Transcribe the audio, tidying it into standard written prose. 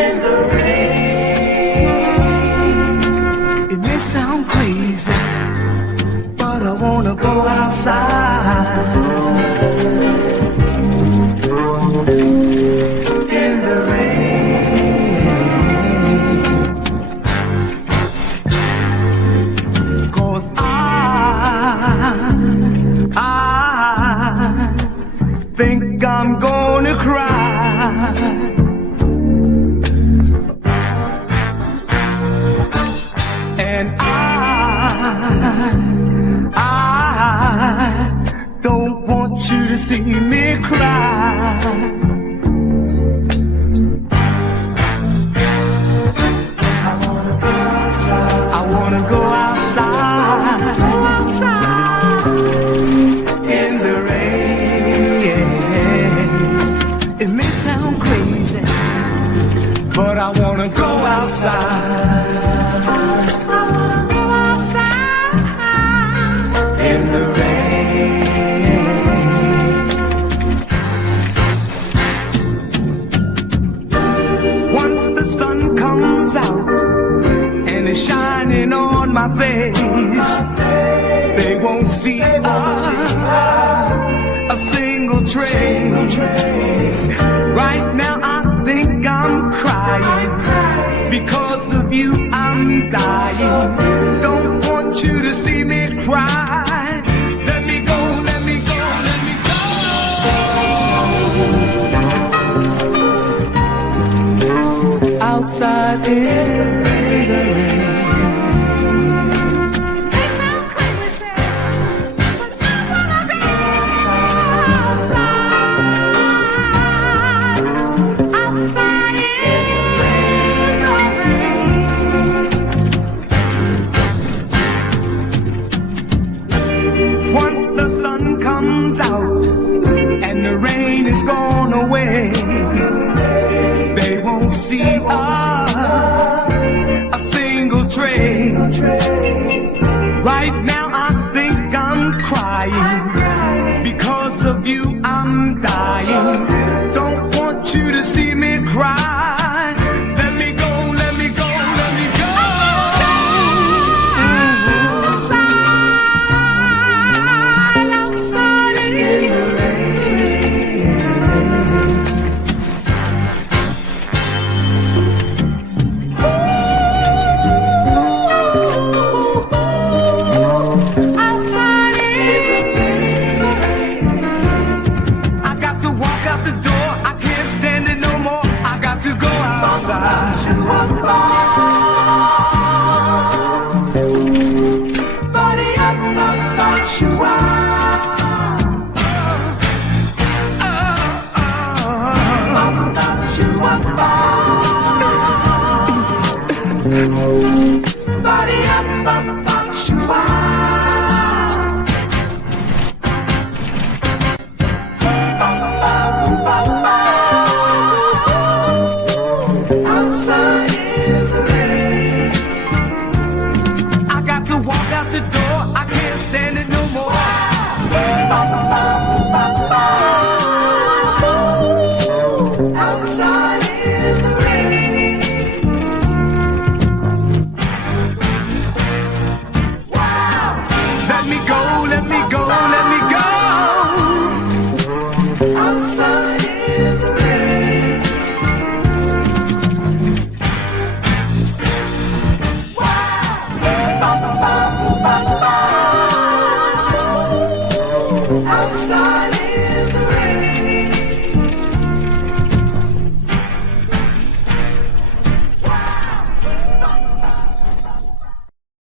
in the rain. It may sound crazy, but I wanna go outside in the rain. 'Cause I think I'm gonna cry. And I don't want you to see me cry. I wanna go outside in the rain. It may sound crazy, but I wanna go outside in the rain. Once the sun comes out and it's shining on my face, they won't see a single trace. Right now I think I'm crying. Because of you I'm dying. Don't want you to see me cry. Let me go, let me go, let me go. Outside in the rain. They sound crazy, but I wanna be outside in the rain. Once the sun comes out and the rain is gone away, they won't see a single trace. Right now I think I'm crying. Because of you I'm dying. Don't want you to see me cry. Let me go, let me go, let me go. Outside in the rain. Outside in the rain. I got to walk out the door. I can't stand it no more. I got to go outside. Body up, body up, outside in the rain. I got to walk out the door. I can't stand it no more. Outside in the rain. Wow. Let me go, let me go, let me go. Outside in the rain. Wow. Outside.